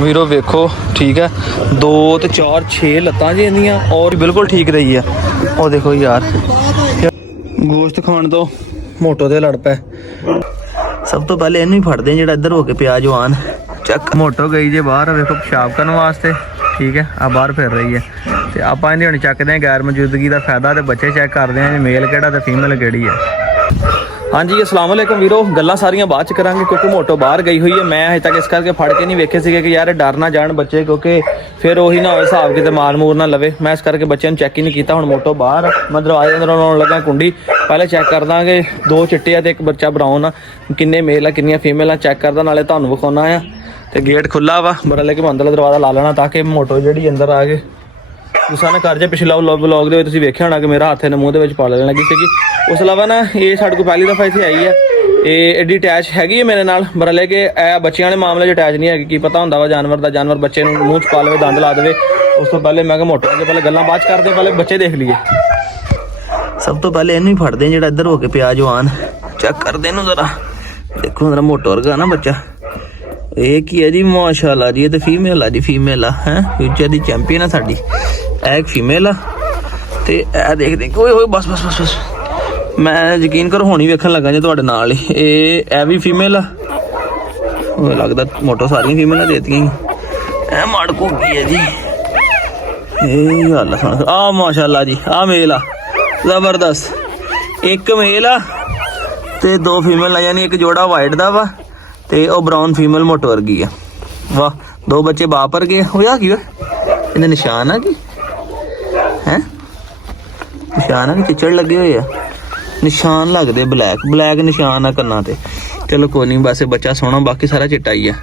वीरो वेखो ठीक है 2 ते 4 6 लत्तां जी इंदियां और बिल्कुल ठीक रही है। और देखो यार गोश्त खाण तो मोटो दे लड़ पे। सब तो पहले इनू ही फड़दे जेड़ा इधर हो के पिया जवान। चक मोटो गई जे बाहर वेखो पेशाब करने वास्ते ठीक है आ बाहर फिर रही है तो आप हुण चकदे गैर मौजूदगी का फायदा तो बच्चे चेक करते हैं मेल केड़ा ते फीमेल केड़ी है। हाँ जी अस्सलाम वालेकुम वीरो गल्लां सारियां बाद च करांगे क्योंकि मोटो बाहर गई हुई है। मैं अजे तक इस करके फड़ के नहीं वेखे सीगे कि यार डर ना जान बच्चे क्योंकि फिर वही ना हो हिसाब किते मार मूर ना लवे। मैं इस करके बच्चे चेक ही नहीं किया। हुण मोटो बाहर मैं दरवाजे अंदरों लाउण लगा कुंडी पहले चेक कर दांगे 2 चिट्टे आ ते 1 बच्चा ब्राउन आ किन्ने मेल आ किन्नियां फीमेल आ चेक करदा नाले तुहानूं विखाउणा आ ते गेट खुला वा बड़ा लेके अंदरला दरवाजा ला लेना ताकि मोटो जिहड़ी अंदर आ गए गुस्सा ना कर जाए। पिछला व्लॉग दे तुसीं वेखिआ होना कि मेरा हत्थ इहने मूँह दे विच पा लेण लगी सीगी। उस अलावा ना ये साडे कोल पहली दफ़ा इत्थे आई है ये एडी अटैच हैगी है मेरे नाल बड़ा लेके बच्चियां वाले मामले च अटैच नहीं हैगी की पता हुंदा वा जानवर दा जानवर बच्चे नूं मूँह च पा लवे दंद ला देवे। उस तो पहले मैं मोटो अगे पहले गल्लां बाद च करदे पहले बच्चे देख लीए। सब तो पहले इनू ही फड़दे जेड़ा इधर हो के पिया जवान चेक करदे इनू जरा देखो जरा मोटो वर्गा ना बच्चा ये की है जी माशाल्लाह जी ये तो फीमेल है जी फीमेल है फ्यूचर दी चैंपियन है साडी एक फीमेल आ ते ए देखदे ओए ओए बस बस बस बस मैं यकीन करो हुण ही वेखण लगा जे तुहाडे नाल ही ए भी फीमेल आ ओए लगदा मोटो सारियां फीमेल देतियां ए माड़को की है जी ए गल सुन आ माशाल्लाह जी आ मेल आ जबरदस्त एक मेल आ ते 2 फीमेल आ यानी एक जोड़ा वाइट दा वा ते ओ ब्राउन फीमेल मोटो वर्गी है। वाह 2 बच्चे बाप पर गए होया की इन्हें निशान आ की है निशान आ कि चिचड़ लगे हुए आ निशान लगदे ब्लैक ब्लैक निशान आ कन्ना ते। चलो कोई नहीं बस बच्चा सोना बाकी सारा चिट्टा ही है।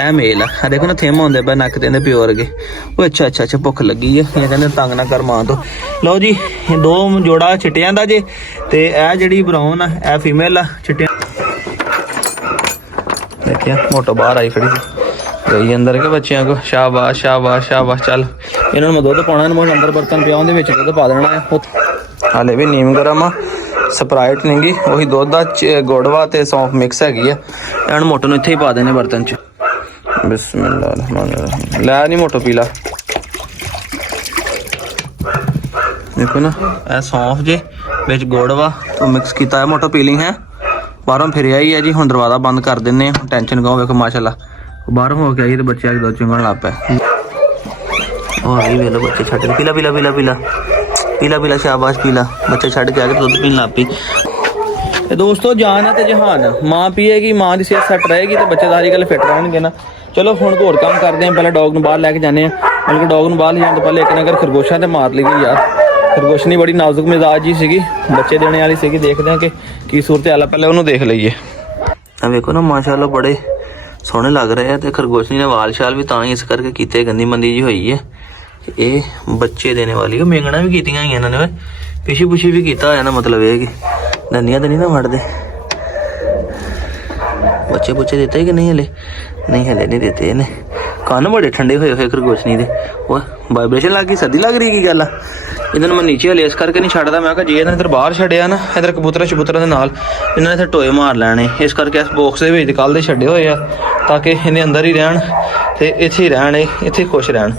ए मेल आ देखो ना थेम होंदे पे नक ते प्योर के वो अच्छा अच्छा अच्छा भुख लगी है ये कहते तंग ना कर मां तो। लो जी 2 जोड़ा चिट्टियां दा जे ते ए जेड़ी ब्राउन आ ए फीमेल आ चिट्टियां देखिए मोटो बाहर आई खड़ी गई अंदर के बच्चियां को शाबाश शाबाश शाबाश। चल इन्होंने मैं दुध पाना इन्होंने अंदर बर्तन पिया उहदे विच दुध पा देना है। हाले भी नीम गर्म आ स्प्राइट नहीं गी वही दुध दा गुड़ ते सौंफ मिक्स हैगी है इन्होंने मोटो नूं इत्थे ही पा देने बर्तन च। बिस्मिल्लाह रहमान रहीम लै नहीं मोटो पी ला देखो ना ए सौंफ जे विच गुड़ वा तो मिक्स किया है मोटो पीलिंग है बाहरों फिर आई है जी। हुण दरवाजा बंद कर देने टेंशन कहो वेखो माशाल्लाह बाहरों हो के आई तो बच्चे दुध चुंगण लग पे और ये वेलो बच्चे छड्ड के पीला पीला पीला पीला पीला पीला शाबाश पीला बच्चे छड्ड के आके दुध पीन लग पी। दोस्तों जान है तो जहान माँ पिएगी माँ की सेहत सैट रहेगी तो बच्चे सारी गल फिट रहणगे ना। चलो हुण होर काम करते हैं पहले डॉग नूं बाहर लैके जाने बल्कि डॉग नूं बाहर ले जाने तो पहले एक नगर खरगोशा ते मार ली यार खरगोशनी बड़ी नाजुक मिजाज ही सीगी बच्चे देने वाली सीगी। देखते हैं कि की सूरत हाल है पहले उन्होंने देख लीए। देखो ना माशाल्लाह बड़े सोहने लग रहे हैं तो खरगोशनी ने वाल शाल भी तां ही इस करके कीते गंदी मंदी जी हुई है ये बच्चे देने वाली है। मेंगना भी कीतियां ही इन्होंने पिछी पुछी भी किया होया ना मतलब ये कि दंदियां तो नहीं ना फड़ते बच्चे बुच्चे देते ही कि नहीं हले नहीं हले नहीं देते इन्हें कान बड़े ठंडे हुए हुए खरगोशनी दे वो वाइब्रेशन लग गई सर्दी लग रही की गल इन्होंने मैं नीचे हले इस करके नहीं छड्डदा मैं जे इन्हें इधर बाहर छड्डिया ना इधर कबूतर शबूतर के नाल इन्होंने इत्थे टोए मार लैने इस करके इस बॉक्स दे विच कल दे छड्डे होए आ ताकि इन्हें अंदर ही रहन ते इत्थे ही रहन इत्थे ही खुश रहन।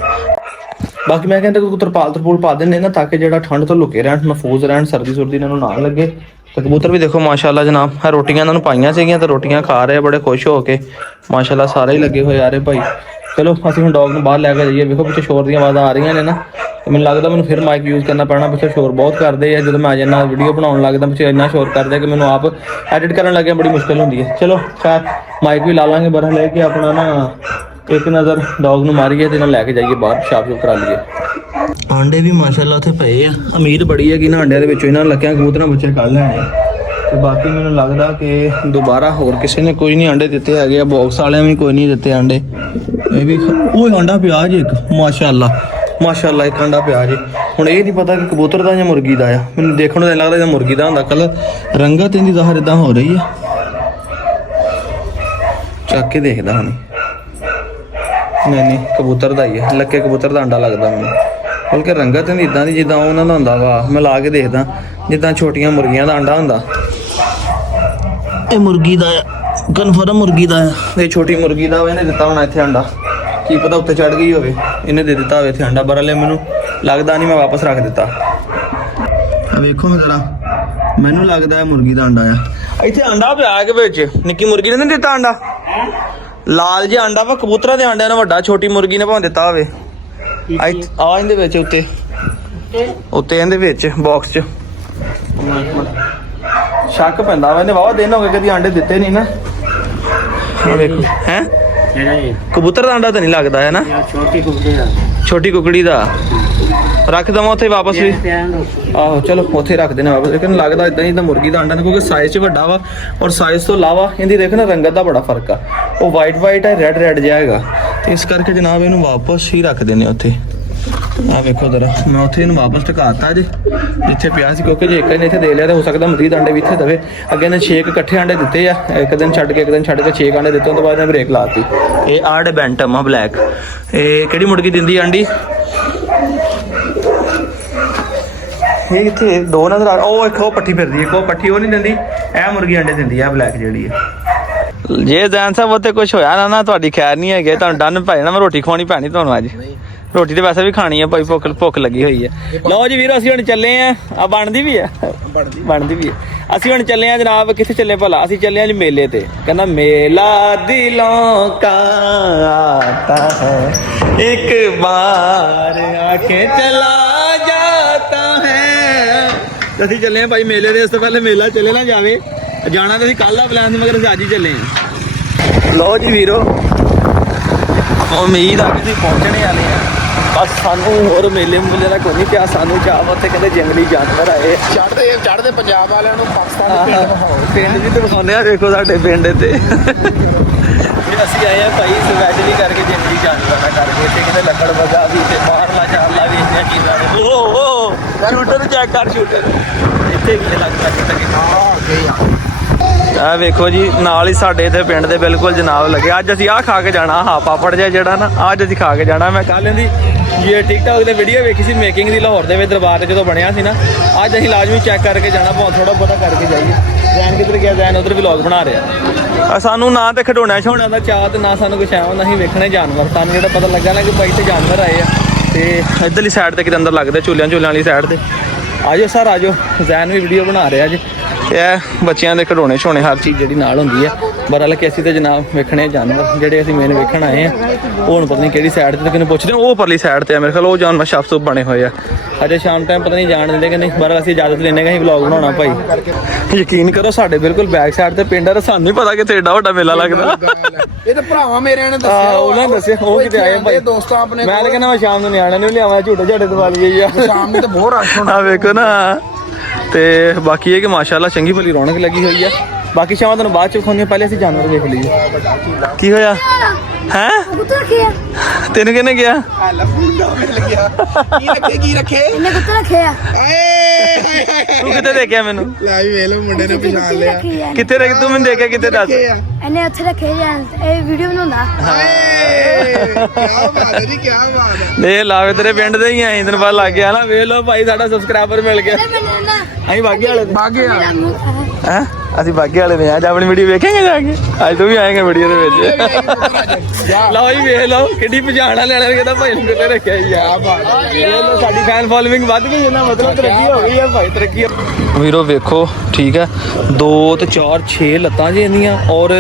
बाकी मैं कहता कबूतर पाल तरपूल पा देने ना ताकि जो ठंड तो लुके रहन महफूज रहन सर्दी सुर्दी इन्होंने ना लगे। तो कबूतर भी देखो माशाल्लाह जनाब है रोटियां इन्होंने पाइयां सीगियां तो रोटियां खा रहे बड़े खुश हो के माशाल्लाह सारे ही लगे हुए आ रहे भाई। चलो असं हम डॉग बाहर लैके जाइए देखो पिछले शोर दी आवाज़ां आ रही ने ना तो मैंने लगता मैं फिर माइक यूज़ करना पैना पिछले शोर बहुत करते हैं जो मैं आ जाना वीडियो बनाने लगता पिछले इन्ना शोर करते कि मैंने आप एडिट करने लगे बड़ी मुश्किल होती है। चलो खैर माइक भी ला लाँगे बरह लेके अपना ना एक नज़र डॉग नूं मारिए तो लैके जाइए बाहर पेशाब शूब करा लीए। आंडे भी माशाल्लाह उत्थे पे आ उम्मीद बड़ी है कि ना आंडिया दे विचों इन्हां लग्गिया कबूतरां बच्चे कल लैणे तो बाकी मैंने लगता कि दोबारा होर किसी ने कोई नहीं अंडे दिते है बॉक्स वाले भी कोई नहीं दिते अंडे ये भी वो अंडा पिया जी एक माशाल्लाह माशाल्लाह एक अंडा पिया जी। हुण ये नहीं पता कि कबूतर का या मुर्गी का आ मैंने देखने तो लगता मुर्गी का होंदा कलर रंगत इहदी ज़ाहिर इदां हो रही है चक के देखदा हूँ नहीं कबूतर का ही है लक्के कबूतर का अंडा लगता मैंने बल्कि रंगत इदां दी जिद्दां उन्हां दा हुंदा वा मैं ला के देखदा जिद्दां छोटियां मुर्गियां का अंडा हुंदा ये मुर्गी का कन्फर्म मुर्गी का ये छोटी मुर्गी का इन्हें दिता होना इत्थे अंडा ਕੀ ਪਤਾ ਉੱਤੇ ਚੜ ਗਈ ਹੋਵੇ, ਇਹਨੇ ਦੇ ਦਿੱਤਾ ਹੋਵੇ ਇੱਥੇ ਅੰਡਾ ਬਰਲੇ, ਮੈਨੂੰ ਲੱਗਦਾ ਨਹੀਂ, ਮੈਂ ਵਾਪਸ ਰੱਖ ਦਿੱਤਾ। ਵੇਖੋ ਜਰਾ, ਮੈਨੂੰ ਲੱਗਦਾ ਹੈ ਮੁਰਗੀ ਦਾ ਅੰਡਾ ਆ। ਇੱਥੇ ਅੰਡਾ ਪਿਆ ਕਿ ਵਿੱਚ ਨਿੱਕੀ ਮੁਰਗੀ ਨੇ ਨਹੀਂ ਦਿੱਤਾ ਅੰਡਾ, ਲਾਲ ਜਿਹਾ ਅੰਡਾ ਵਾ ਕਬੂਤਰਾਂ ਦੇ ਆਂਡਿਆਂ ਨਾਲ ਵੱਡਾ, ਛੋਟੀ ਮੁਰਗੀ ਨੇ ਭਾਵੇਂ ਦਿੱਤਾ ਹੋਵੇ। ਆ ਇਹਦੇ ਵਿੱਚ ਉੱਤੇ ਇਹਦੇ ਵਿੱਚ ਬਾਕਸ 'ਚ ਸ਼ੱਕ ਪੈਂਦਾ ਵਾ, ਇਹਨੇ ਵਾਵਾ ਦਿਨ ਹੋ ਗਏ ਕਦੀ ਆਂਡੇ ਦਿੱਤੇ ਨਹੀਂ ਨਾ। ਵੇਖੋ ਹੈ ਕਬੂਤਰ ਦਾ ਅੰਡਾ ਤਾਂ ਨਹੀਂ ਲੱਗਦਾ ਹੈ ਨਾ, ਛੋਟੀ ਕੁਕੜੀ ਦਾ ਰੱਖ ਦਵਾਂ ਉੱਥੇ ਵਾਪਸ ਵੀ। ਆਹੋ ਚਲੋ ਉੱਥੇ ਰੱਖ ਦੇਣਾ ਵਾਪਸ, ਲੇਕਿਨ ਲੱਗਦਾ ਇਦਾਂ ਹੀ ਤਾਂ ਮੁਰਗੀ ਦਾ ਅੰਡਾ, ਕਿਉਂਕਿ ਸਾਈਜ਼ 'ਚ ਵੱਡਾ ਵਾ ਔਰ ਸਾਈਜ਼ ਤੋਂ ਇਲਾਵਾ ਇਹਦੀ ਦੇਖ ਨਾ ਰੰਗਤ ਦਾ ਬੜਾ ਫਰਕ ਆ, ਉਹ ਵਾਈਟ ਹੈ, ਰੈਡ ਜਿਹਾ ਹੈਗਾ, ਤੇ ਇਸ ਕਰਕੇ ਜਨਾਬ ਇਹਨੂੰ ਵਾਪਸ ਹੀ ਰੱਖ ਦਿੰਦੇ ਉੱਥੇ। ਆ ਵੇਖੋ ਜ਼ਰਾ, ਮੈਂ ਉੱਥੇ ਇਹਨੂੰ ਵਾਪਸ ਟਿਕਾਤਾ ਜੇ ਜਿੱਥੇ ਪਿਆ ਸੀ, ਕਿਉਂਕਿ ਜੇ ਇੱਕ ਨੇ ਇੱਥੇ ਦੇ ਲਿਆ ਤਾਂ ਹੋ ਸਕਦਾ ਮਜ਼ੀਦ ਅੰਡੇ ਵੀ ਇੱਥੇ ਦੇਵੇ। ਅੱਗੇ ਨੇ 6 ਇਕੱਠੇ ਅੰਡੇ ਦਿੱਤੇ ਆ, ਇੱਕ ਦਿਨ ਛੱਡ ਕੇ 6 ਅੰਡੇ ਦਿੱਤੇ, ਉਸ ਤੋਂ ਬਾਅਦ ਨੇ ਬ੍ਰੇਕ ਲਾਤੀ। ਇਹ ਆੜ ਬੈਂਟਮ ਆ ਬਲੈਕ, ਇਹ ਕਿਹੜੀ ਮੁਰਗੀ ਦਿੰਦੀ ਅੰਡੀ? ਇਹ ਇੱਥੇ ਦੋ ਨਜ਼ਰ ਆ, ਉਹ ਇੱਕ ਉਹ ਪੱਠੀ ਫਿਰਦੀ, ਇੱਕ ਉਹ ਪੱਠੀ ਉਹ ਨਹੀਂ ਦਿੰਦੀ, ਇਹ ਮੁਰਗੀ ਅੰਡੇ ਦਿੰਦੀ ਆ ਬਲੈਕ ਜਿਹੜੀ ਹੈ। ਜੇ ਜ਼ੈਨ ਸਾਹਿਬ ਉੱਥੇ ਕੁਝ ਹੋਇਆ ਨਾ ਤੁਹਾਡੀ ਖੈਰ ਨਹੀਂ ਹੈਗੇ, ਤੁਹਾਨੂੰ ਡਨ ਪੈ ਜਾਣਾ, ਮੈਂ ਰੋਟੀ ਖਵਾਉਣੀ ਪੈਣੀ ਤੁਹਾਨੂੰ ਅੱਜ। ਰੋਟੀ ਤੇ ਵੈਸੇ ਵੀ ਖਾਣੀ ਆ ਭਾਈ, ਭੁੱਖ ਲੱਗੀ ਹੋਈ ਹੈ। ਲਓ ਜੀ ਵੀਰੋ, ਅਸੀਂ ਹੁਣ ਚੱਲੇ ਆ ਬਣਦੀ ਵੀ ਹੈ ਅਸੀਂ ਹੁਣ ਚੱਲੇ ਆ ਜਨਾਬ। ਕਿੱਥੇ ਚੱਲੇ ਭਲਾ? ਅਸੀਂ ਚੱਲੇ ਆ ਜੀ ਮੇਲੇ ਤੇ। ਕਹਿੰਦਾ ਮੇਲਾ ਦਿਲੋਂ ਕਾ ਆਤਾ ਹੈ, ਇੱਕ ਬਾਰ ਆਕੇ ਚਲਾ ਜਾਤਾ ਹੈ। ਅਸੀਂ ਚੱਲੇ ਆ ਭਾਈ ਮੇਲੇ ਦੇ, ਇਸ ਤੋਂ ਪਹਿਲੇ ਮੇਲਾ ਚੱਲੇ ਨਾ ਜਾਵੇ, ਜਾਣਾ ਤਾਂ ਅਸੀਂ ਕੱਲ ਦਾ ਪਲਾਨ ਸੀ, ਮਗਰ ਅਸੀਂ ਅੱਜ ਹੀ ਚੱਲੇ ਆ। ਲਓ ਜੀ ਵੀਰੋ, ਉਮੀਦ ਆ ਕਿ ਅਸੀਂ ਪਹੁੰਚਣੇ ਵਾਲੇ ਆ, ਬਸ ਸਾਨੂੰ ਹੋਰ ਮੇਲੇ ਮੂਲੇ ਦਾ ਕੋਈ ਨਹੀਂ ਪਿਆ, ਸਾਨੂੰ ਚਾਹ ਉੱਥੇ ਕਹਿੰਦੇ ਜੰਗਲੀ ਜਾਨਵਰ ਆਏ। ਚੜ੍ਹਦੇ ਪੰਜਾਬ ਵਾਲਿਆਂ ਨੂੰ ਪਾਕਿਸਤਾਨ ਪਿੰਡ ਵੀ ਤੇ ਵਿਖਾਉਂਦੇ ਆ, ਵੇਖੋ ਸਾਡੇ ਪਿੰਡ ਤੇ ਅਸੀਂ ਆਏ ਆ ਭਾਈ ਸਪੈਸ਼ਲੀ ਕਰਕੇ ਜੰਗਲੀ ਜਾਨਵਰਾਂ ਕਰਕੇ। ਇੱਥੇ ਕਹਿੰਦੇ ਲੱਕੜ ਵਗਾ ਵੀ ਤੇ ਬਾਹਰਲਾ ਚਾਰਲਾ ਵੀ ਇੰਨੀਆਂ ਚੀਜ਼ਾਂ ਨੇ। ਓ ਸ਼ੂਟਰ ਚੈੱਕ ਕਰ, ਸ਼ੂਟਰ ਇੱਥੇ ਵੀ ਲੱਗ ਆ ਵੇਖੋ ਜੀ, ਨਾਲ ਹੀ ਸਾਡੇ ਇੱਥੇ ਪਿੰਡ ਦੇ ਬਿਲਕੁਲ ਜਨਾਬ ਲੱਗੇ। ਅੱਜ ਅਸੀਂ ਆਹ ਖਾ ਕੇ ਜਾਣਾ, ਹਾਂ ਪਾਪੜ ਜਿਹਾ ਜਿਹੜਾ ਨਾ, ਅੱਜ ਅਸੀਂ ਖਾ ਕੇ ਜਾਣਾ। ਮੈਂ ਕੱਲ੍ਹ ਇਹਦੀ ਇਹ ਟਿਕਟੌਕ ਦੇ ਵੀਡੀਓ ਵੇਖੀ ਸੀ ਮੇਕਿੰਗ ਦੀ, ਲਾਹੌਰ ਦੇ ਵਿੱਚ ਦਰਬਾਰ ਤੇ ਜਦੋਂ ਬਣਿਆ ਸੀ ਨਾ। ਅੱਜ ਅਸੀਂ ਲਾਜ਼ਮੀ ਚੈੱਕ ਕਰਕੇ ਜਾਣਾ, ਬਹੁਤ ਥੋੜਾ ਬਹੁਤਾ ਕਰਕੇ ਜਾਈਏ। ਜ਼ੈਨ ਕਿੱਧਰ ਗਿਆ? ਜ਼ੈਨ ਉਧਰ ਵਲੌਗ ਬਣਾ ਰਿਹਾ। ਸਾਨੂੰ ਨਾ ਤੇ ਖਿਡੌਣਿਆਂ ਛੋਣਿਆਂ ਦਾ ਚਾਹ ਤੇ ਨਾ ਸਾਨੂੰ ਕੁਛ ਆਉਂਦਾ, ਅਸੀਂ ਵੇਖਣੇ ਜਾਨਵਰ। ਸਾਨੂੰ ਜਿਹੜਾ ਪਤਾ ਲੱਗਾ ਨਾ ਕਿ ਬਾਈ ਤੇ ਜਾਨਵਰ ਆਏ ਆ, ਤੇ ਇੱਧਰਲੀ ਸਾਈਡ ਤੇ ਕਿਤੇ ਅੰਦਰ ਲੱਗਦੇ ਝੂਲਿਆਂ ਵਾਲੀ ਸਾਈਡ ਤੇ। ਆਜੋ ਸਰ ਆਜੋ, ਜ਼ੈਨ ਵੀ ਵੀਡੀਓ ਬਣਾ ਰਿਹਾ ਜੀ। ਇਹ ਬੱਚਿਆਂ ਦੇ ਖਿਡੌਣੇ ਛੋਣੇ ਹਰ ਚੀਜ਼ ਜਿਹੜੀ ਨਾਲ ਹੁੰਦੀ ਹੈ। ਬਹਰਹਾਲ ਕਿ ਅਸੀਂ ਤੇ ਜਨਾਬ ਵੇਖਣੇ ਜਾਨਵਰ ਜਿਹੜੇ ਅਸੀਂ ਮੇਨ ਵੇਖਣ ਆਏ ਆ। ਉਹ ਹੁਣ ਪਤਾ ਨਹੀਂ ਕਿਹੜੀ ਸਾਈਡ ਤੇ ਕਿਹਨੂੰ ਪੁੱਛਦੇ, ਉਹ ਪਰਲੀ ਸਾਈਡ ਤੇ ਆ ਮੇਰੇ ਖਿਆਲ, ਉਹ ਜਾਨਵਰ ਸ਼ਾਪ ਸੂਪ ਬਣੇ ਹੋਏ ਆ। ਅਜੇ ਸ਼ਾਮ ਟਾਈਮ ਪਤਾ ਨਹੀਂ ਜਾਣ ਦਿੰਦੇ ਕਿ ਨਹੀਂ। ਬਹਰਹਾਲ ਅਸੀਂ ਇਜਾਜ਼ਤ ਲੈਣੇ ਕਿ ਅਸੀਂ ਵਲੌਗ ਬਣਾਉਣਾ ਭਾਈ। ਯਕੀਨ ਕਰੋ ਸਾਡੇ ਬਿਲਕੁਲ ਬੈਕ ਸਾਈਡ ਤੇ ਪਿੰਡ ਆ, ਸਾਨੂੰ ਨਹੀਂ ਪਤਾ ਕਿੱਥੇ ਏਡਾ ਵੱਡਾ ਮੇਲਾ ਲੱਗਦਾ। ਇਹ ਤਾਂ ਭਰਾਵਾਂ ਮੇਰੇ ਨੇ ਦੱਸਿਆ, ਉਹਨਾਂ ਦੱਸਿਆ ਉਹ ਕਿਤੇ ਆਏ ਭਾਈ ਦੋਸਤਾਂ ਆਪਣੇ। ਮੈਂ ਤਾਂ ਕਹਿੰਦਾ ਮੈਂ ਸ਼ਾਮ ਨੂੰ ਨਿਆਣਿਆਂ ਨੂੰ ਲਿਆਵਾਂ, ਝੂਟੇ ਝਾਟੇ ਦਵਾ ਲਈਏ ਯਾਰ, ਸ਼ਾਮ ਨੂੰ ਤਾਂ ਬਹੁਤ ਰਸ਼ ਹੋਣਾ। ਆ ਵੇਖੋ ਨਾ। ਤੇ ਬਾਕੀ ਇਹ ਕਿ ਮਾਸ਼ਾਅੱਲਾ ਚੰਗੀ ਭਲੀ ਰੌਣਕ ਲੱਗੀ ਹੋਈ ਆ। ਬਾਕੀ ਸ਼ਾਮਾਂ ਤੁਹਾਨੂੰ ਬਾਅਦ ਚ ਵਿਖਾਉਂਦੇ, ਪਹਿਲੇ ਅਸੀਂ ਜਾਨਵਰ ਵੇਖ ਲਈਏ। ਕੀ ਹੋਇਆ ਹੈ? ਤੈਨੂੰ ਕਿਹਨੇ ਗਿਆ? ਕੀ ਰੱਖੇ ਇਹਨੇ ਕੁੱਤੇ ਰੱਖੇ ਆ। ਤੂੰ ਕਿੱਥੇ ਦੇਖਿਆ ਮੈਨੂੰ? ਲੈ ਵੀ ਵੇਖ ਲਓ, ਮੁੰਡੇ ਨੇ ਪਛਾਣ ਲਿਆ। ਕਿੱਥੇ ਦੇਖ ਤੂੰ? ਮੈਨੂੰ ਦੇਖਿਆ ਕਿੱਥੇ? ਦੱਸ। ਇਹਨੇ ਉੱਥੇ ਰੱਖੇ ਇਹ ਵੀਡੀਓ ਬਣਾਉਂਦਾ। ਕੀ ਬਾਤ ਹੈ ਜੀ, ਕੀ ਬਾਤ ਹੈ। ਲੈ ਲਾਵੇ ਤੇਰੇ ਪਿੰਡ ਦੇ ਹੀ ਆਏ, ਦਿਨ ਬਾਅਦ ਲੱਗ ਗਿਆ ਨਾ। ਵੇਖ ਲਓ ਭਾਈ, ਸਾਡਾ ਸਬਸਕ੍ਰਾਈਬਰ ਮਿਲ ਗਿਆ। ਅਸੀਂ ਬਾਗੇ ਵਾਲੇ ਹੈ, ਅਸੀਂ ਬਾਗੇ ਵਾਲੇ ਨੇ। ਅੱਜ ਆਪਣੀ ਵੀਡੀਓ ਵੇਖਾਂਗੇ ਜਾ ਕੇ, ਅੱਜ ਤੂੰ ਵੀ ਆਏਗਾ ਵੀਡੀਓ ਦੇ ਵਿੱਚ। ਲਓ ਜੀ ਵੇਖ ਲਓ, ਕਿੱਡੀ ਪਛਾਣ ਵਾਲੇ ਵਾਲੇ ਕਹਿੰਦਾ ਭਾਈ ਨੂੰ ਕਿੱਥੇ ਰੱਖਿਆ ਯਾਰ। ਵੇਖ ਲਓ ਸਾਡੀ ਫੈਨ ਫੋਲੋਇੰਗ ਵੱਧ ਗਈ ਨਾ, ਮਤਲਬ ਤਰੱਕੀ ਹੋ ਗਈ ਹੈ ਭਾਈ, ਤਰੱਕੀ। ਵੀਰੋ ਵੇਖੋ ਠੀਕ ਹੈ, 2 ਤੇ 4 6 ਲੱਤਾਂ ਜੀ ਇਹਦੀਆਂ, ਔਰ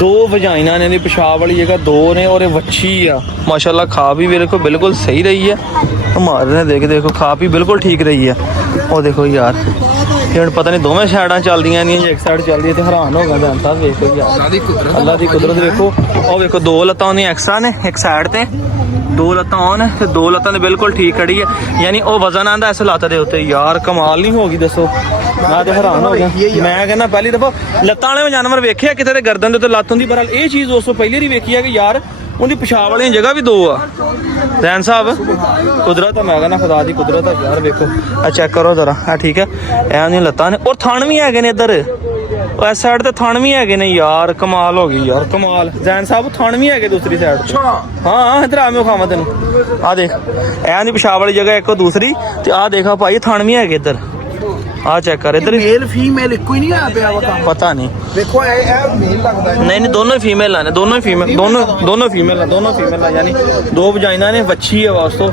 2 ਵਜਾਈਨਾਂ ਨੇ ਇਹਦੀ ਪਿਸ਼ਾਬ ਵਾਲੀ ਜਗ੍ਹਾ, 2 ਨੇ, ਔਰ ਇਹ ਵੱਛੀ ਆ। ਮਾਸ਼ਾਅੱਲਾ ਖਾ ਵੀ ਵੇਖੋ ਬਿਲਕੁਲ ਸਹੀ ਰਹੀ ਹੈ। ਮਾਰਨੇ ਦੇਖੋ ਖਾ ਵੀ ਬਿਲਕੁਲ ਠੀਕ ਰਹੀ ਹੈ। ਉਹ ਦੇਖੋ ਯਾਰ, ਇਹ ਹੁਣ ਪਤਾ ਨਹੀਂ ਦੋਵੇਂ ਸਾਈਡਾਂ ਚੱਲਦੀਆਂ ਨਹੀਂ, ਇੱਕ ਸਾਈਡ ਚੱਲਦੀ ਹੈ ਤੇ ਹੈਰਾਨ ਹੋ ਗਿਆ ਜਾਨ ਸਾਹਿਬ। ਵੇਖੋ ਯਾਰ, ਅੱਲਾ ਦੀ ਕੁਦਰਤ ਵੇਖੋ। ਉਹ ਵੇਖੋ 2 ਲੱਤਾਂ ਉਹਦੀਆਂ ਐਕਸਟਰਾ ਨੇ ਇੱਕ ਸਾਈਡ ਤੇ, 2 ਲੱਤਾਂ on ਤੇ 2 ਲੱਤਾਂ ਦੇ ਬਿਲਕੁਲ ਠੀਕ ਖੜੀ ਹੈ। ਯਾਨੀ ਉਹ ਵਜ਼ਨ ਆਂਦਾ ਇਸ ਲੱਤ ਦੇ ਉੱਤੇ। ਯਾਰ ਕਮਾਲ ਨਹੀਂ ਹੋ ਗਈ, ਦੱਸੋ। ਮੈਂ ਤੇ ਹੈਰਾਨ ਹੋ ਗਿਆ। ਮੈਂ ਕਹਿੰਦਾ ਪਹਿਲੀ ਦਫਾ ਲੱਤਾਂ ਵਾਲੇ ਜਾਨਵਰ ਵੇਖਿਆ ਕਿਤੇ ਤੇ ਗਰਦਨ ਦੇ ਉੱਤੇ ਲੱਤ ਹੁੰਦੀ। ਬਹਰਹਾਲ ਇਹ ਚੀਜ਼ ਦੋਸਤੋ ਪਹਿਲੀ ਵਾਰੀ ਵੇਖੀ ਹੈ ਕਿ ਯਾਰ ਉਹਦੀ ਪਿਸ਼ਾਬ ਵਾਲੀਆਂ ਜਗ੍ਹਾ ਵੀ 2 ਆ। ਜ਼ੈਨ ਸਾਹਿਬ ਕੁਦਰਤ ਆ, ਮੈਂ ਕਹਿੰਦਾ ਖੁਦਾ ਦੀ ਕੁਦਰਤ ਆ ਯਾਰ। ਵੇਖੋ ਆ ਚੈੱਕ ਕਰੋ ਜ਼ਰਾ, ਆ ਠੀਕ ਹੈ, ਐਂ ਦੀਆਂ ਲੱਤਾਂ ਨੇ, ਔਰ ਥਣ ਵੀ ਹੈਗੇ ਨੇ ਇੱਧਰ, ਇਸ ਸਾਈਡ ਤੇ ਥਣ ਵੀ ਹੈਗੇ ਨੇ। ਯਾਰ ਕਮਾਲ ਹੋ ਗਈ ਯਾਰ, ਕਮਾਲ। ਜ਼ੈਨ ਸਾਹਿਬ ਥਣ ਵੀ ਹੈਗੇ ਦੂਸਰੀ ਸਾਈਡ ਤੇ। ਹਾਂ ਇੱਧਰ ਆ, ਮੈਂ ਖਾਵਾਂ ਤੈਨੂੰ। ਆ ਦੇਖ, ਐਂ ਦੀ ਪਿਸ਼ਾਬ ਵਾਲੀ ਜਗ੍ਹਾ ਇੱਕ, ਦੂਸਰੀ, ਤੇ ਆਹ ਦੇਖਾ ਭਾਈ ਥਣ ਵੀ ਹੈਗੇ ਇੱਧਰ। ਆ ਚੈੱਕ ਕਰ ਇੱਧਰ ਮੇਲ ਫੀਮੇਲ ਇੱਕੋ ਹੀ ਨਹੀਂ ਆ ਪਿਆ ਵਾ ਪਤਾ ਨਹੀਂ ਵੇਖੋ ਇਹ ਮੇਲ ਲੱਗਦਾ ਹੈ। ਨਹੀਂ ਦੋਨੋਂ ਹੀ ਫੀਮੇਲ ਨੇ ਦੋਨੋਂ ਫੀਮੇਲ ਦੋਨੋਂ ਫੀਮੇਲ ਆ ਯਾਨੀ ਦੋ ਵਜਾਈਨਾਂ ਨੇ ਵੱਛੀ ਆ ਵਾਸਤੋਂ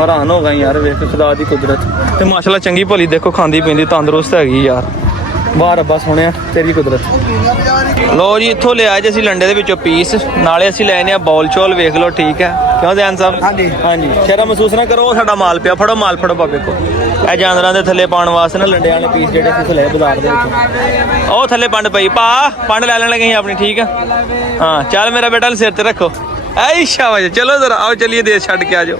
ਹੈਰਾਨ ਹੋ ਗਏ ਯਾਰ ਵੇਖ ਖੁਦਾ ਦੀ ਕੁਦਰਤ ਤੇ ਮਾਸ਼ਾਅੱਲਾ ਚੰਗੀ ਭਲੀ ਦੇਖੋ ਖਾਂਦੀ ਪੀਂਦੀ ਤੰਦਰੁਸਤ ਹੈਗੀ ਯਾਰ ਬਾਹਰ ਰੱਬਾ ਸੋਹਣਿਆ ਤੇਰੀ ਕੁਦਰਤ। ਲੋ ਜੀ ਇੱਥੋਂ ਲਿਆ ਜੀ ਅਸੀਂ ਲੰਡੇ ਦੇ ਵਿੱਚੋਂ ਪੀਸ ਨਾਲੇ ਅਸੀਂ ਲੈਣੇ ਆ ਬੌਲ ਚੌਲ ਵੇਖ ਲਓ ਠੀਕ ਹੈ ਕਿਉਂ ਧਿਆਨ ਸਾਹਿਬ ਹਾਂਜੀ ਸ਼ਰਮ ਮਹਿਸੂਸ ਨਾ ਕਰੋ ਸਾਡਾ ਮਾਲ ਪਿਆ ਫੜੋ ਮਾਲ ਫੜੋ ਬਾਬੇ ਕੋ ਇਹ ਜਾਨਵਰਾਂ ਦੇ ਥੱਲੇ ਪਾਉਣ ਵਾਸਤੇ ਨਾ ਲੰਡਿਆਂ ਵਾਲੇ ਪੀਸ ਜਿਹੜੇ ਅਸੀਂ ਲਏ ਬਾਜ਼ਾਰ ਦੇ ਵਿੱਚ ਉਹ ਥੱਲੇ ਪੰਡ ਪਈ ਪਾ ਪੰਡ ਲੈ ਲੈਣ ਲੱਗੇ ਆਪਣੀ ਠੀਕ ਆ ਹਾਂ ਚੱਲ ਮੇਰਾ ਬੇਟਾ ਸਿਰ ਤੇ ਰੱਖੋ ਐ ਸ਼ਾਬਾਸ਼ ਚਲੋ ਜ਼ਰਾ ਆਓ ਚਲੀਏ ਦੇਸ਼ ਛੱਡ ਕੇ ਆ ਜਾਓ।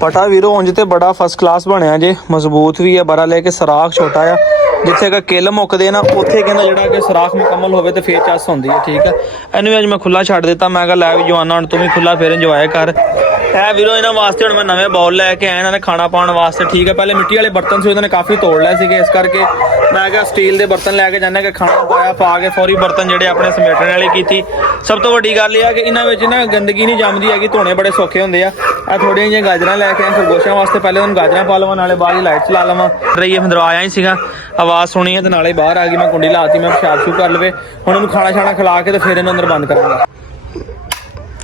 ਪਟਾ ਵੀਰੋ ਉਂਝ ਤੇ ਬੜਾ ਫਸਟ ਕਲਾਸ ਬਣਿਆ ਜੇ ਮਜ਼ਬੂਤ ਵੀ ਹੈ ਬੜਾ ਲੈ ਕੇ ਸਰਾਖ ਛੋਟਾ ਆ ਜਿੱਥੇ ਕਿ ਕਿੱਲ ਮੁੱਕਦੇ ਨਾ ਉੱਥੇ ਕਹਿੰਦਾ ਜਿਹੜਾ ਕਿ ਸਰਾਖ ਮੁਕੰਮਲ ਹੋਵੇ ਤੇ ਫੇਰ ਚੱਸ ਹੁੰਦੀ ਹੈ ਠੀਕ ਹੈ। ਇਹਨੂੰ ਵੀ ਅੱਜ ਮੈਂ ਖੁੱਲਾ ਛੱਡ ਦਿੱਤਾ ਮੈਂ ਕਿਹਾ ਲੈ ਵੀ ਜਵਾਨਾ ਹੁਣ ਤੂੰ ਵੀ ਖੁੱਲਾ ਫੇਰ ਇੰਜੋਏ ਕਰ। ਇਹ ਵੀਰੋ ਇਹਨਾਂ ਵਾਸਤੇ ਹੁਣ ਮੈਂ ਨਵੇਂ ਬਾਉਲ ਲੈ ਕੇ ਆਇਆ ਇਹਨਾਂ ਨੇ ਖਾਣਾ ਪਾਉਣ ਵਾਸਤੇ ਠੀਕ ਹੈ। ਪਹਿਲੇ ਮਿੱਟੀ ਵਾਲੇ ਬਰਤਨ ਸੀ ਉਹਨਾਂ ਨੇ ਕਾਫੀ ਤੋੜ ਲਏ ਸੀਗੇ ਇਸ ਕਰਕੇ ਮੈਂ ਕਿਹਾ ਸਟੀਲ ਦੇ ਬਰਤਨ ਲੈ ਕੇ ਜਾਣਾ ਕਿ ਖਾਣਾ ਪਾਇਆ ਪਾ ਕੇ ਫੌਰੀ ਬਰਤਨ ਜਿਹੜੇ ਆਪਣੇ ਸਮੇਟਣ ਵਾਲੀ ਕੀਤੀ। ਸਭ ਤੋਂ ਵੱਡੀ ਗੱਲ ਇਹ ਆ ਕਿ ਇਹਨਾਂ ਵਿੱਚ ਨਾ ਗੰਦਗੀ ਨਹੀਂ ਜੰਮਦੀ ਹੈਗੀ ਧੋਣੇ ਬੜੇ ਸੌਖੇ ਹੁੰਦੇ ਆ। ਇਹ ਥੋੜੀਆਂ ਜਿਹੀਆਂ ਗਾਜਰਾਂ ਲੈ ਕੇ ਆਏ ਖਰਗੋਸ਼ਾਂ ਵਾਸਤੇ ਪਹਿਲੇ ਉਹਨੂੰ ਗਾਜਰਾਂ ਪਾ ਲਵਾਂ ਨਾਲੇ ਬਾਹਰ ਹੀ ਲਾਈਟ ਚਲਾ ਲਵਾਂ ਰਹੀ ਫਿਰ ਆਇਆ ਹੀ ਸੀਗਾ ਆਵਾਜ਼ ਸੁਣੀ ਹੈ ਤੇ ਨਾਲੇ ਬਾਹਰ ਆ ਗਈ ਮੈਂ ਕੁੰਡੀ ਲਾਤੀ ਮੈਂ ਪਿਸ਼ਾਬ ਸ਼ੂ ਕਰ ਲਵੇ ਹੁਣ ਉਹਨੂੰ ਖਾਣਾ ਛਾਣਾ ਖਿਲਾ ਕੇ ਤੇ ਫਿਰ ਇਹਨੂੰ ਅੰਦਰ ਬੰਦ ਕਰਾਂਗਾ।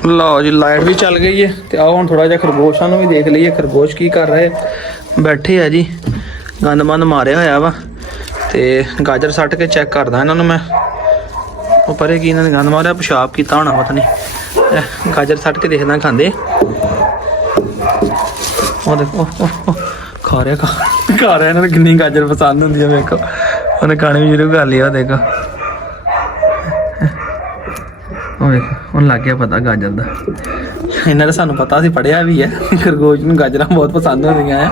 ਲਓ ਜੀ ਲਾਈਟ ਵੀ ਚੱਲ ਗਈ ਹੈ ਤੇ ਆਓ ਹੁਣ ਥੋੜਾ ਜਿਹਾ ਖਰਗੋਸ਼ਾਂ ਨੂੰ ਵੀ ਦੇਖ ਲਈਏ ਖਰਗੋਸ਼ ਕੀ ਕਰ ਰਹੇ ਬੈਠੇ ਆ ਜੀ ਗੰਦ ਬੰਦ ਮਾਰਿਆ ਹੋਇਆ ਵਾ ਤੇ ਗਾਜਰ ਸੱਟ ਕੇ ਚੈੱਕ ਕਰਦਾ ਇਹਨਾਂ ਨੂੰ ਮੈਂ ਉਹ ਪਰੇ ਕੀ ਇਹਨਾਂ ਨੇ ਗੰਦ ਮਾਰਿਆ ਪਿਸ਼ਾਬ ਕੀਤਾ ਹੋਣਾ ਪਤਾ ਨਹੀਂ ਗਾਜਰ ਸੱਟ ਕੇ ਦੇਖਦਾ ਖਾਂਦੇ ਉਹ ਦੇਖੋ ਖਾ ਰਿਹਾ ਇਹਨਾਂ ਨੂੰ ਕਿੰਨੀ ਗਾਜਰ ਪਸੰਦ ਹੁੰਦੀ ਆ ਵੇਖੋ ਉਹਨੇ ਖਾਣੇ ਵੀ ਸ਼ੁਰੂ ਕਰ ਲਿਆ ਦੇਖੋ ਉਹ ਵੇਖੋ ਹੁਣ ਲੱਗ ਗਿਆ ਪਤਾ ਗਾਜਰ ਦਾ ਇਹਨਾਂ ਦਾ ਸਾਨੂੰ ਪਤਾ ਸੀ ਪੜਿਆ ਵੀ ਹੈ ਖਰਗੋਸ਼ ਨੂੰ ਗਾਜਰਾਂ ਬਹੁਤ ਪਸੰਦ ਹੁੰਦੀਆਂ ਹੈ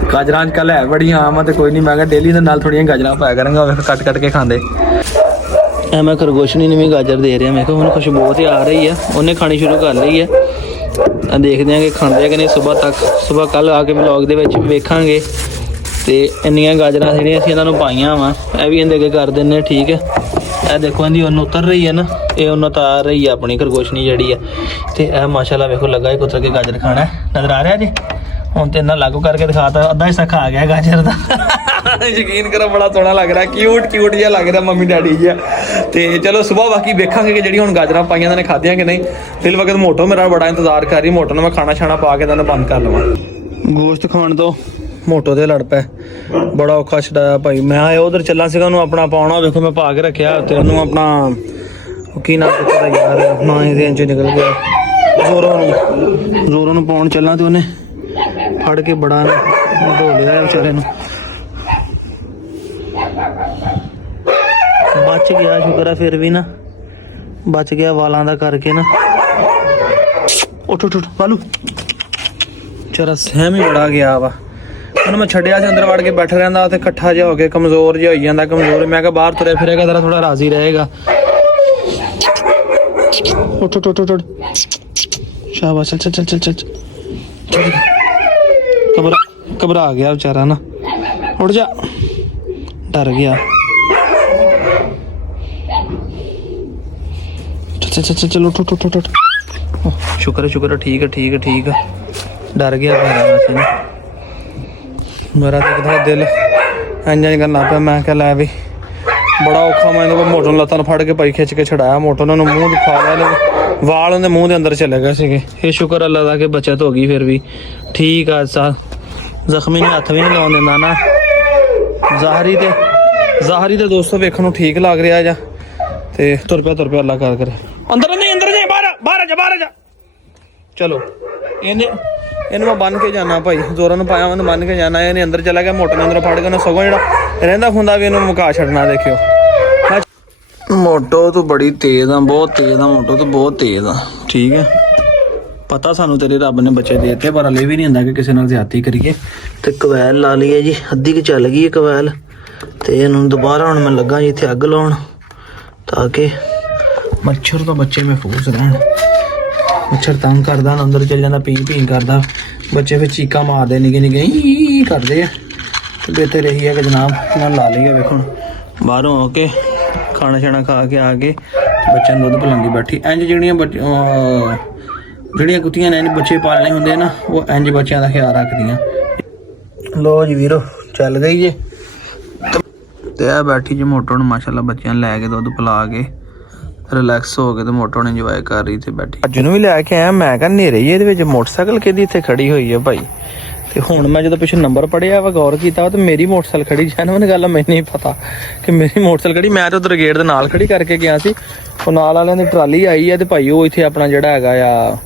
ਤੇ ਗਾਜਰਾਂ ਅੱਜ ਕੱਲ੍ਹ ਹੈ ਬੜੀਆਂ ਆਮ ਆ ਤੇ ਕੋਈ ਨਹੀਂ ਮੈਂ ਕਿਹਾ ਡੇਲੀ ਦੇ ਨਾਲ ਥੋੜੀਆਂ ਗਾਜਰਾਂ ਪਾਇਆ ਕਰਾਂਗਾ ਵੇਖੋ ਕੱਟ ਕੇ ਖਾਂਦੇ ਐ ਮੈਂ ਖਰਗੋਸ਼ਣੀ ਨੂੰ ਵੀ ਗਾਜਰ ਦੇ ਰਿਹਾ ਵੇਖੋ ਹੁਣ ਖੁਸ਼ਬੂ ਬਹੁਤ ਆ ਰਹੀ ਹੈ ਉਹਨੇ ਖਾਣੀ ਸ਼ੁਰੂ ਕਰ ਲਈ ਹੈ ਦੇਖਦੇ ਹਾਂ ਕਿ ਖਾਂਦੇ ਆ ਕਿ ਨਹੀਂ ਸਵੇਰ ਕੱਲ ਆ ਕੇ ਵਲੌਗ ਦੇ ਵਿੱਚ ਵੇਖਾਂਗੇ ਤੇ ਇੰਨੀਆਂ ਗਾਜਰਾਂ ਜਿਹੜੀਆਂ ਅਸੀਂ ਇਹਨਾਂ ਨੂੰ ਪਾਈਆਂ ਵਾ ਇਹ ਵੀ ਇਹਦੇ ਅੱਗੇ ਕਰ ਦਿੰਦੇ ਠੀਕ ਹੈ। ਇਹ ਦੇਖੋ ਇਹਦੀ ਉਹਨ ਉਤਰ ਰਹੀ ਹੈ ਨਾ ਇਹ ਉਹਨ ਉਤਾਰ ਰਹੀ ਹੈ ਆਪਣੀ ਖਰਗੋਸ਼ਣੀ ਜਿਹੜੀ ਹੈ ਤੇ ਇਹ ਮਾਸ਼ਾਅੱਲਾ ਵੇਖੋ ਲੱਗਾ ਹੀ ਕੁੱਤਰ ਕੇ ਗਾਜਰ ਖਾਣਾ ਨਜ਼ਰ ਆ ਰਿਹਾ ਜੀ ਹੁਣ ਤੇ ਇਹਨਾਂ ਲਾਗੂ ਕਰਕੇ ਦਿਖਾਤਾ ਅੱਧਾ ਹਿੱਸਾ ਖਾ ਗਿਆ ਗਾਜਰ ਦਾ ਯਕੀਨ ਕਰੋ ਬੜਾ ਸੋਹਣਾ ਲੱਗ ਰਿਹਾ ਕਿਊਟ ਜਿਹਾ ਲੱਗ ਰਿਹਾ ਮੰਮੀ ਡੈਡੀ ਜਿਹਾ ਤੇ ਚਲੋ ਸਵੇਰ ਬਾਕੀ ਵੇਖਾਂਗੇ ਕਿ ਜਿਹੜੀ ਹੁਣ ਗਾਜਰਾਂ ਪਾਈਆਂ ਇਹਨਾਂ ਨੇ ਖਾਧੀਆਂ ਕਿ ਨਹੀਂ। ਦਿਲ ਵਕਤ ਮੋਟੋ ਮੇਰਾ ਬੜਾ ਇੰਤਜ਼ਾਰ ਕਰ ਰਹੀ ਮੋਟੋ ਨੂੰ ਮੈਂ ਖਾਣਾ ਛਾਣਾ ਪਾ ਕੇ ਇਹਨਾਂ ਨੂੰ ਬੰਦ ਕਰ ਲਵਾਂ। ਗੋਸ਼ਤ ਖਾਣ ਤੋਂ ਮੋਟੋ ਦੇ ਲੜ ਪੈ ਬੜਾ ਔਖਾ ਛਡਾਇਆ ਭਾਈ ਮੈਂ ਆਇਆ ਉਧਰ ਚੱਲਾਂ ਸੀਗਾ ਉਹਨੂੰ ਆਪਣਾ ਪਾਉਣਾ ਵੇਖੋ ਮੈਂ ਪਾ ਕੇ ਰੱਖਿਆ ਤੇ ਉਹਨੂੰ ਆਪਣਾ ਕੀ ਨਾ ਪੁੱਛਦਾ ਯਾਰ ਨਾ ਇਹਦੇ ਅੰਚ ਨਿਕਲ ਗਿਆ ਜ਼ੋਰਾਂ ਨੂੰ ਪਾਉਣ ਚੱਲਾਂ ਤੇ ਉਹਨੇ ਫੜ ਕੇ ਬੜਾ ਧੋ ਲਿਆ ਵਿਚਾਰੇ ਨੂੰ ਬਚ ਗਿਆ ਸ਼ੁਕਰ ਆ ਫਿਰ ਵੀ ਨਾ ਬਚ ਗਿਆ ਵਾਲਾਂ ਦਾ ਕਰਕੇ ਨਾ ਉੱਠ ਬਾਲੂ ਵਿਚਾਰਾ ਸਹਿਮ ਹੀ ਬੜਾ ਗਿਆ ਵਾ ਉਹਨੂੰ ਮੈਂ ਛੱਡਿਆ ਸੀ ਅੰਦਰ ਵੜ ਕੇ ਬੈਠਾ ਰਹਿੰਦਾ ਤੇ ਇਕੱਠਾ ਜਿਹਾ ਹੋ ਕੇ ਕਮਜ਼ੋਰ ਜਿਹਾ ਹੋਈ ਜਾਂਦਾ ਕਮਜ਼ੋਰ ਮੈਂ ਕਿਹਾ ਬਾਹਰ ਤੁਰਿਆ ਫਿਰੇਗਾ ਜ਼ਰਾ ਥੋੜਾ ਰਾਜ਼ੀ ਰਹੇਗਾ। ਉੱਠ ਸ਼ਾਬਾਸ਼ ਚੱਲ ਘਬਰਾ ਗਿਆ ਵਿਚਾਰਾ ਨਾ ਉੱਠ ਜਾ ਡਰ ਗਿਆ ਚਲ ਉੱਠ ਸ਼ੁਕਰ ਠੀਕ ਹੈ ਡਰ ਗਿਆ ਵੈਸੇ ਨਾ ਮੇਰਾ ਤਾਂ ਕਿਤੇ ਦਿਲ ਇੰਜ ਕਰਨਾ ਪਿਆ ਮੈਂ ਕਿਹਾ ਲੈ ਵੀ ਬੜਾ ਔਖਾ ਮੈਂ ਇਹਨੂੰ ਮੋਟੋ ਨੂੰ ਲੱਤਾਂ ਨੂੰ ਫੜ ਕੇ ਭਾਈ ਖਿੱਚ ਕੇ ਛਡਾਇਆ ਮੋਟੋ ਨੇ ਉਹਨੂੰ ਮੂੰਹ ਦਿਖਾ ਲਿਆ ਵਾਲ ਉਹਦੇ ਮੂੰਹ ਦੇ ਅੰਦਰ ਚਲੇ ਗਏ ਸੀਗੇ। ਇਹ ਸ਼ੁਕਰ ਅੱਲਾ ਦਾ ਕਿ ਬਚਤ ਹੋ ਗਈ ਫਿਰ ਵੀ ਠੀਕ ਆ ਸਾ ਜ਼ਖਮੀ ਨੂੰ ਹੱਥ ਵੀ ਨਹੀਂ ਲਾਉਣ ਦਿੰਦਾ ਨਾ ਜ਼ਾਹਰੀ ਤੇ ਦੋਸਤੋ ਵੇਖਣ ਨੂੰ ਠੀਕ ਲੱਗ ਰਿਹਾ ਜਾਂ ਤੇ ਤੁਰ ਪਿਆ ਅੱਲਾ ਕਰ ਕਰੇ ਅੰਦਰ ਨਹੀਂ ਬਾਹਰ ਆ ਜਾ ਚਲੋ ਇਹਨੂੰ ਮੈਂ ਬੰਨ ਕੇ ਜਾਣਾ ਭਾਈ ਜ਼ੋਰਾਂ ਨੂੰ ਪਾਇਆ ਮੈਨੂੰ ਬੰਨ ਕੇ ਜਾਣਾ ਇਹਨੇ ਅੰਦਰ ਚਲਾ ਗਿਆ ਮੋਟੋ ਨੇ ਅੰਦਰ ਫੜ ਕੇ ਉਹਨੇ ਸਗੋਂ ਜਿਹੜਾ ਰਹਿੰਦਾ ਹੁੰਦਾ ਵੀ ਇਹਨੂੰ ਮੁਕਾ ਛੱਡਣਾ ਦੇਖਿਓ ਮੋਟੋ ਤੂੰ ਬੜੀ ਤੇਜ਼ ਆ ਬਹੁਤ ਤੇਜ਼ ਆ ਮੋਟੋ ਤੂੰ ਬਹੁਤ ਤੇਜ਼ ਆ ਠੀਕ ਹੈ ਪਤਾ ਸਾਨੂੰ ਤੇਰੇ ਰੱਬ ਨੇ ਬੱਚੇ ਦੇ ਦਿੱਤੇ ਪਰ ਹਲੇ ਵੀ ਨਹੀਂ ਹੁੰਦਾ ਕਿ ਕਿਸੇ ਨਾਲ ਜ਼ਿਆਦਤੀ ਕਰੀਏ ਤੇ ਕਵੈਲ ਲਾ ਲਈ ਹੈ ਜੀ ਅੱਧੀ ਕਿ ਚੱਲ ਗਈ ਹੈ ਕਵੈਲ ਤੇ ਇਹਨੂੰ ਦੁਬਾਰਾ ਹੁਣ ਮੈਂ ਲੱਗਾ ਜੀ ਇੱਥੇ ਅੱਗ ਲਾਉਣ ਤਾਂ ਕਿ ਮੱਛਰ ਤੋਂ ਬੱਚੇ ਮਹਿਫੂਜ਼ ਰਹਿਣ। ਮੱਛਰ ਤੰਗ ਕਰਦਾ ਅੰਦਰ ਚਲ ਜਾਂਦਾ ਪੀ ਕਰਦਾ ਬੱਚੇ ਫਿਰ ਚੀਕਾਂ ਮਾਰਦੇ ਨਿੱਕੇ ਕਰਦੇ ਆ ਤੇ ਬਿਹਤਰ ਇਹੀ ਹੈ ਕਿ ਜਨਾਬ ਇਹਨਾਂ ਲਾ ਲਈਏ ਵੇਖੋ ਬਾਹਰੋਂ ਆ ਕੇ ਖਾਣਾ ਛਾਣਾ ਖਾ ਕੇ ਆ ਕੇ ਬੱਚਿਆਂ ਨੂੰ ਦੁੱਧ ਪਿਲਾਉਂਦੀ ਬੈਠੀ ਇੰਜ ਜਿਹੜੀਆਂ ਕੁੱਤੀਆਂ ਨੇ ਬੱਚੇ ਪਾਲਣੇ ਹੁੰਦੇ ਨਾ ਉਹ ਇੰਜ ਬੱਚਿਆਂ ਦਾ ਖਿਆਲ ਰੱਖਦੀਆਂ। ਲੋ ਜੀ ਵੀਰੋ ਚੱਲ ਗਈ ਜੇ ਤੇ ਆ ਬੈਠੀ ਜੀ ਮੋਟੋ ਨੂੰ ਮਾਸ਼ਾਅੱਲਾ ਬੱਚਿਆਂ ਨੂੰ ਲੈ ਕੇ ਦੁੱਧ ਪਿਲਾ ਕੇ ਰਿਲੈਕਸ ਹੋ ਕੇ ਤੇ ਮੋਟੋ ਨੇ ਇੰਜੋਏ ਕਰ ਰਹੀ ਤੇ ਬੈਠੀ। ਅੱਜ ਨੂੰ ਵੀ ਲੈ ਕੇ ਆਇਆ, ਮੈਂ ਕਿਹਾ ਨੇਰੇ ਹੀ ਇਹਦੇ ਵਿੱਚ ਮੋਟਰਸਾਈਕਲ ਕਿਹਦੀ ਇੱਥੇ ਖੜੀ ਹੋਈ ਹੈ ਭਾਈ। ਤੇ ਹੁਣ ਮੈਂ ਜਦੋਂ ਪਿੱਛੇ ਨੰਬਰ ਪੜਿਆ ਵਾ ਗੌਰ ਕੀਤਾ ਤੇ ਮੇਰੀ ਮੋਟਰਸਾਈਕਲ ਖੜੀ ਜੈਨੂਇਨ ਗੱਲ ਮੈਨੂੰ ਨਹੀਂ ਪਤਾ ਕਿ ਮੇਰੀ ਮੋਟਰਸਾਈਕਲ ਖੜੀ। ਮੈਂ ਤਾਂ ਉਧਰ ਗੇਟ ਦੇ ਨਾਲ ਖੜੀ ਕਰਕੇ ਗਿਆ ਸੀ, ਉਹ ਨਾਲ ਵਾਲਿਆਂ ਦੀ ਟਰਾਲੀ ਆਈ ਹੈ ਤੇ ਭਾਈ ਉਹ ਇੱਥੇ ਆਪਣਾ ਜਿਹੜਾ ਹੈਗਾ ਆ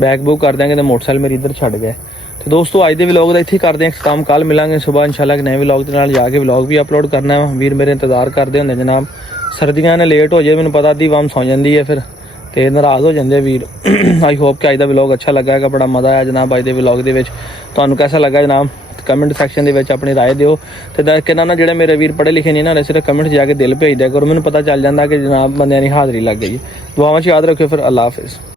ਬੈਕ ਬੁੱਕ ਕਰ ਦਿਆਂਗੇ ਤੇ ਮੋਟਰਸਾਈਕਲ ਮੇਰੀ ਇੱਧਰ ਛੱਡ ਗਏ। ਤੇ ਦੋਸਤੋ ਅੱਜ ਦੇ ਵਲੌਗ ਦਾ ਇੱਥੇ ਕਰਦੇ ਹਾਂ ਖਤਮ। ਕੱਲ ਮਿਲਾਂਗੇ ਸਵੇਰ ਇਨਸ਼ਾਅੱਲਾ ਇੱਕ ਨਵੇਂ ਵਲੌਗ ਦੇ ਨਾਲ, ਜਾ ਕੇ ਵਲੌਗ ਵੀ ਅਪਲੋਡ ਕਰਨਾ ਵਾ। ਵੀਰ ਮੇਰੇ ਇੰਤਜ਼ਾਰ ਕਰਦੇ ਹੁੰਦੇ ਜਨਾਬ, ਸਰਦੀਆਂ ਨੇ ਲੇਟ ਹੋ ਜਾਏ ਮੈਨੂੰ ਪਤਾ ਅੱਧੀ ਵਾਮ ਸੌ ਜਾਂਦੀ ਹੈ ਫਿਰ ਤੇ ਨਾਰਾਜ਼ ਹੋ ਜਾਂਦੇ ਵੀਰ। ਆਈ ਹੋਪ ਕਿ ਅੱਜ ਦਾ ਵਲੌਗ ਅੱਛਾ ਲੱਗਾ ਹੈਗਾ, ਬੜਾ ਮਜ਼ਾ ਆਇਆ ਜਨਾਬ ਅੱਜ ਦੇ ਵਲੌਗ ਦੇ ਵਿੱਚ। ਤੁਹਾਨੂੰ ਕਿਹਦਾ ਲੱਗਾ ਜਨਾਬ ਕਮੈਂਟ ਸੈਕਸ਼ਨ ਦੇ ਵਿੱਚ ਆਪਣੀ ਰਾਏ ਦਿਓ। ਤੇ ਦੱਸ ਕੇ ਨਾ ਜਿਹੜੇ ਮੇਰੇ ਵੀਰ ਪੜ੍ਹੇ ਲਿਖੇ ਨਹੀਂ ਨਾ ਸਿਰਫ ਕਮੈਂਟ ਜਾ ਕੇ ਦਿਲ ਭੇਜ ਦਿਆ ਕਰੋ, ਮੈਨੂੰ ਪਤਾ ਚੱਲ ਜਾਂਦਾ ਕਿ ਜਨਾਬ ਬੰਦਿਆਂ ਦੀ ਹਾਜ਼ਰੀ ਲੱਗ ਗਈ। ਦੁਆਵਾਂ 'ਚ ਯਾਦ ਰੱਖਿਓ ਫਿਰ। ਅੱਲਾ ਹਾਫਿਜ਼।